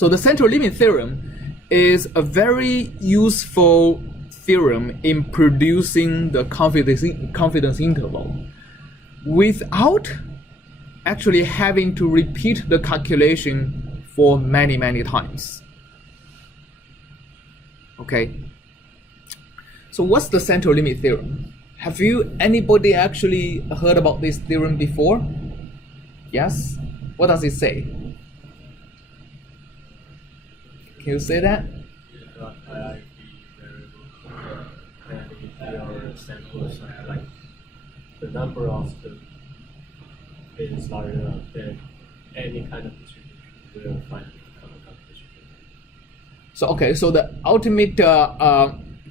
So the central limit theorem is a very useful theorem in producing the confidence interval without actually having to repeat the calculation for many times. Okay. So what's the central limit theorem? Have anybody actually heard about this theorem before? Yes? What does it say? Can you say that? I and if your samples are like the number of the is larger than any kind of distribution, will finally become a distribution. So okay, so the ultimate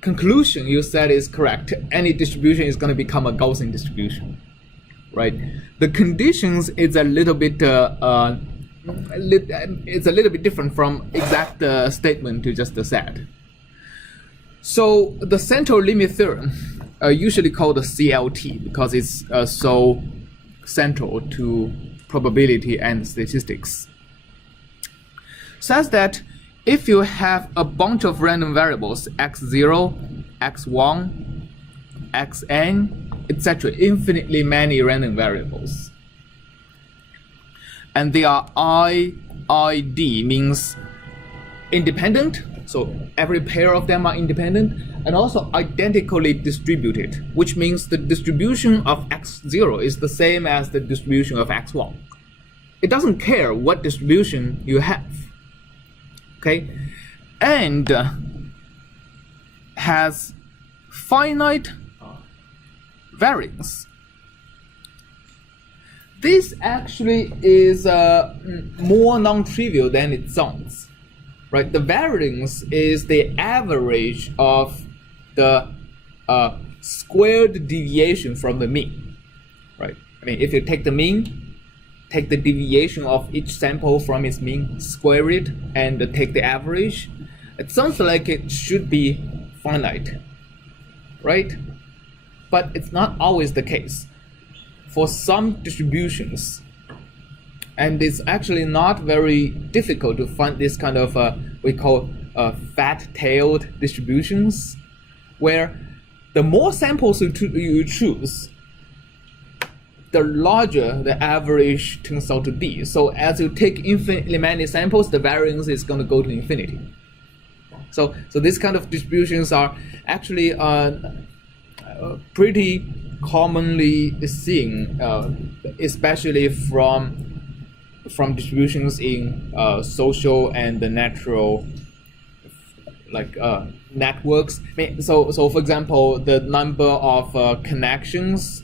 conclusion you said is correct. Any distribution is going to become a Gaussian distribution, right? The conditions is a little bit it's a little bit different from exact statement you just said. So the central limit theorem, usually called the CLT because it's so central to probability and statistics, says that if you have a bunch of random variables x0, x1, xn, etc., infinitely many random variables, and they are IID, means independent, so every pair of them are independent, and also identically distributed, which means the distribution of x0 is the same as the distribution of x1. It doesn't care what distribution you have, okay, and has finite variance. This actually is more non-trivial than it sounds, right? The variance is the average of the squared deviation from the mean, right? I mean, if you take the mean, take the deviation of each sample from its mean, square it, and take the average, it sounds like it should be finite, right? But it's not always the case. For some distributions, and it's actually not very difficult to find this kind of we call fat-tailed distributions, where the more samples you choose, the larger the average turns out to be. So as you take infinitely many samples, the variance is going to go to infinity. So these kind of distributions are actually pretty commonly seen, especially from distributions in social and the natural networks. I mean, so for example, the number of connections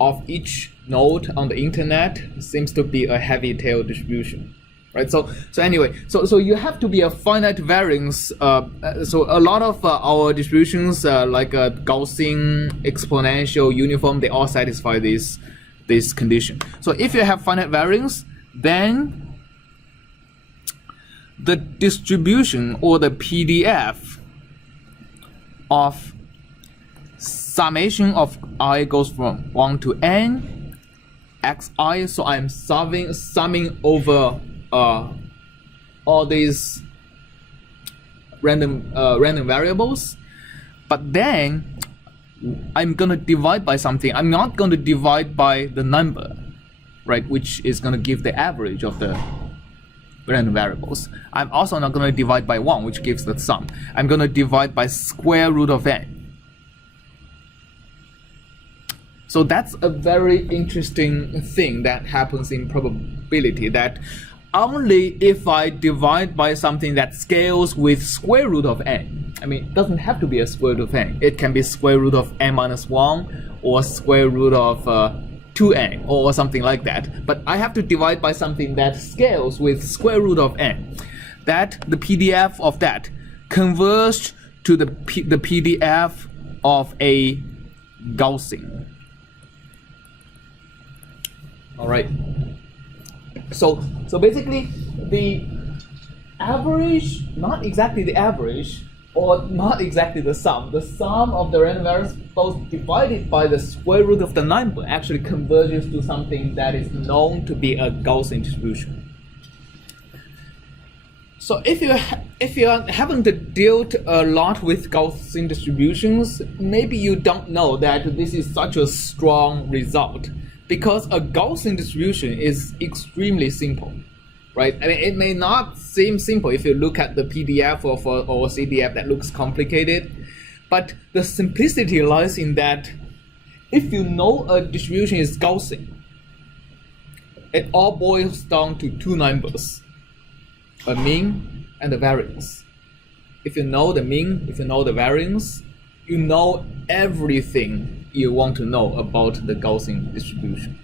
of each node on the internet seems to be a heavy tail distribution, right? So anyway, so you have to be a finite variance. So a lot of our distributions, like Gaussian, exponential, uniform, they all satisfy this condition. So if you have finite variance, then the distribution or the PDF of summation of I goes from 1 to n xi, so I'm summing over all these random variables, but then I'm gonna divide by something. I'm not gonna divide by the number, right, which is gonna give the average of the random variables. I'm also not gonna divide by 1, which gives the sum. I'm gonna divide by square root of n. So that's a very interesting thing that happens in probability, that only if I divide by something that scales with square root of n, I mean, it doesn't have to be a square root of n. It can be square root of n minus 1 or square root of 2n or something like that. But I have to divide by something that scales with square root of n. That the PDF of that converges to the PDF of a Gaussian. All right. So basically, the average, not exactly the average, or not exactly the sum of the random variables divided by the square root of the number actually converges to something that is known to be a Gaussian distribution. So if you haven't dealt a lot with Gaussian distributions, maybe you don't know that this is such a strong result, because a Gaussian distribution is extremely simple, right? I mean, it may not seem simple if you look at the PDF or CDF that looks complicated, but the simplicity lies in that if you know a distribution is Gaussian, it all boils down to two numbers: a mean and a variance. If you know the mean, if you know the variance, you know everything you want to know about the Gaussian distribution.